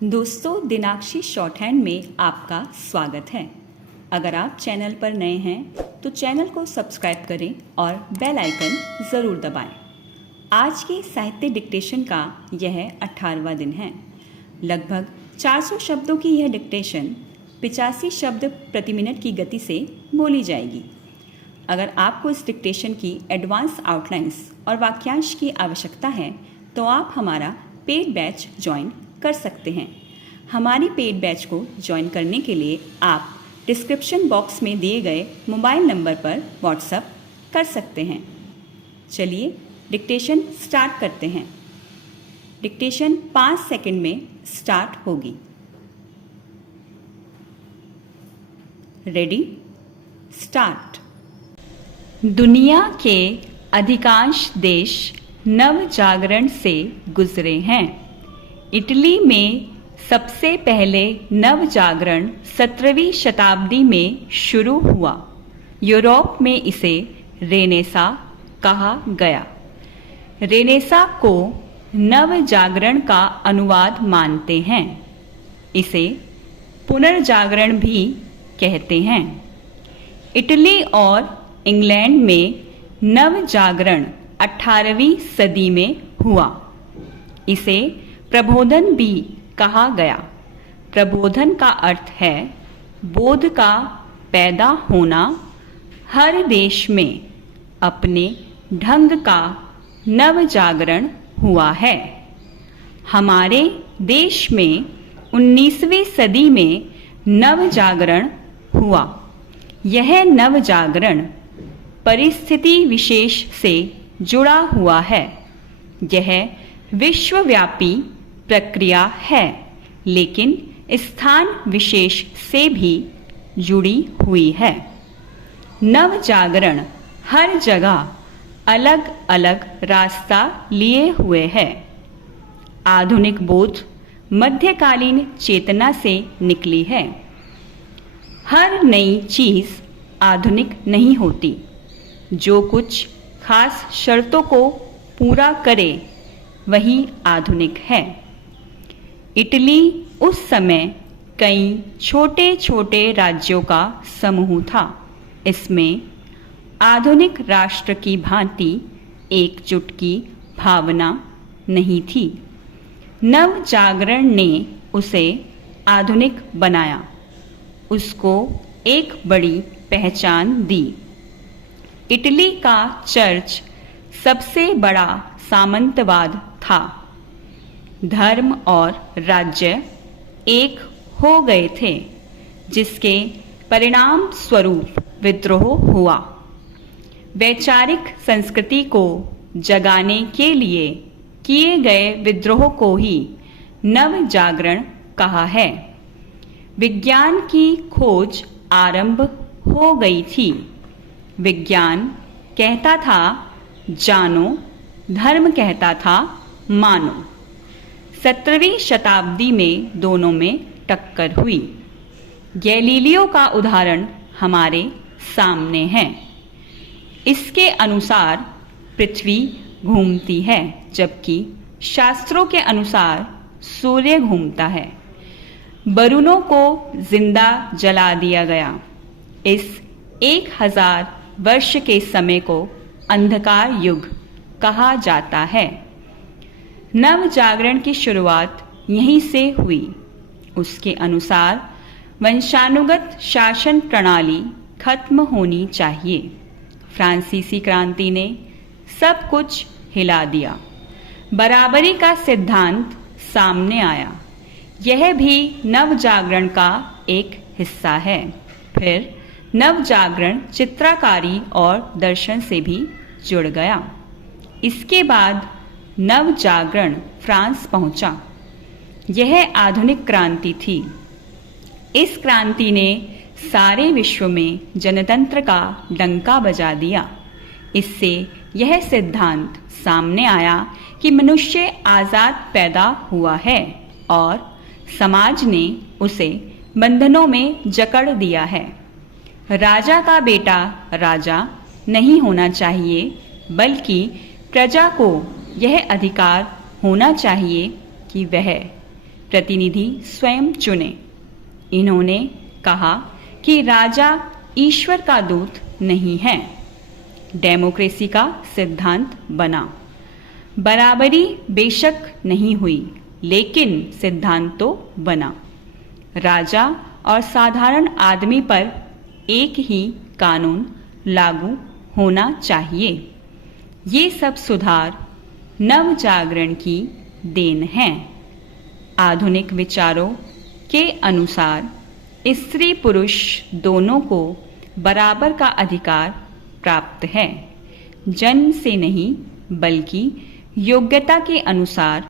दोस्तों, दिनाक्षी short hand में आपका स्वागत है। अगर आप चैनल पर नए हैं तो चैनल को सब्सक्राइब करें और बेल आइकन ज़रूर दबाएं। आज के साहित्य डिक्टेशन का यह 18वां दिन है। लगभग 400 शब्दों की यह डिक्टेशन 85 शब्द प्रति मिनट की गति से बोली जाएगी। अगर आपको इस डिक्टेशन की एडवांस आउटलाइंस और वाक्यांश की आवश्यकता है तो आप हमारा पेड बैच ज्वाइन कर सकते हैं। हमारी पेड बैच को ज्वाइन करने के लिए आप डिस्क्रिप्शन बॉक्स में दिए गए मोबाइल नंबर पर व्हाट्सएप कर सकते हैं। चलिए डिक्टेशन स्टार्ट करते हैं। डिक्टेशन 5 सेकंड में स्टार्ट होगी। Ready, start. दुनिया के अधिकांश देश नव जागरण से गुजरे हैं। इटली में सबसे पहले नव जागरण 17वीं शताब्दी में शुरू हुआ। यूरोप में इसे रेनेसा कहा गया। रेनेसा को नव जागरण का अनुवाद मानते हैं। इसे पुनर्जागरण भी कहते हैं। इटली और इंग्लैंड में नव जागरण 18वीं सदी में हुआ। इसे प्रबोधन भी कहा गया। प्रबोधन का अर्थ है बोध का पैदा होना। हर देश में अपने ढंग का नव जागरण हुआ है। हमारे देश में 19वीं सदी में नव जागरण हुआ। यह नव जागरण परिस्थिति विशेष से जुड़ा हुआ है। यह विश्वव्यापी प्रक्रिया है, लेकिन स्थान विशेष से भी जुड़ी हुई है। नव जागरण हर जगह अलग अलग रास्ता लिए हुए है। आधुनिक बोध मध्यकालीन चेतना से निकली है। हर नई चीज आधुनिक नहीं होती। जो कुछ खास शर्तों को पूरा करे वही आधुनिक है। इटली उस समय कई छोटे छोटे राज्यों का समूह था। इसमें आधुनिक राष्ट्र की भांति एकजुट की भावना नहीं थी। नव जागरण ने उसे आधुनिक बनाया, उसको एक बड़ी पहचान दी। इटली का चर्च सबसे बड़ा सामंतवाद था। धर्म और राज्य एक हो गए थे, जिसके परिणाम स्वरूप विद्रोह हुआ। वैचारिक संस्कृति को जगाने के लिए किए गए विद्रोह को ही नव जागरण कहा है। विज्ञान की खोज आरंभ हो गई थी। विज्ञान कहता था जानो, धर्म कहता था मानो। 17वीं शताब्दी में दोनों में टक्कर हुई। गैलीलियो का उदाहरण हमारे सामने है। इसके अनुसार पृथ्वी घूमती है, जबकि शास्त्रों के अनुसार सूर्य घूमता है। बरूनों को जिंदा जला दिया गया। इस 1000 वर्ष के समय को अंधकार युग कहा जाता है। नव जागरण की शुरुआत यहीं से हुई। उसके अनुसार वंशानुगत शासन प्रणाली खत्म होनी चाहिए। फ्रांसीसी क्रांति ने सब कुछ हिला दिया। बराबरी का सिद्धांत सामने आया। यह भी नव जागरण का एक हिस्सा है। फिर नव जागरण चित्रकारी और दर्शन से भी जुड़ गया। इसके बाद नव जागरण फ्रांस पहुंचा। यह आधुनिक क्रांति थी। इस क्रांति ने सारे विश्व में जनतंत्र का डंका बजा दिया। इससे यह सिद्धांत सामने आया कि मनुष्य आज़ाद पैदा हुआ है और समाज ने उसे बंधनों में जकड़ दिया है। राजा का बेटा राजा नहीं होना चाहिए, बल्कि प्रजा को यह अधिकार होना चाहिए कि वह प्रतिनिधि स्वयं चुने। इन्होंने कहा कि राजा ईश्वर का दूत नहीं है। डेमोक्रेसी का सिद्धांत बना। बराबरी बेशक नहीं हुई, लेकिन सिद्धांत तो बना। राजा और साधारण आदमी पर एक ही कानून लागू होना चाहिए। ये सब सुधार नव जागरण की देन है। आधुनिक विचारों के अनुसार स्त्री पुरुष दोनों को बराबर का अधिकार प्राप्त है। जन्म से नहीं, बल्कि योग्यता के अनुसार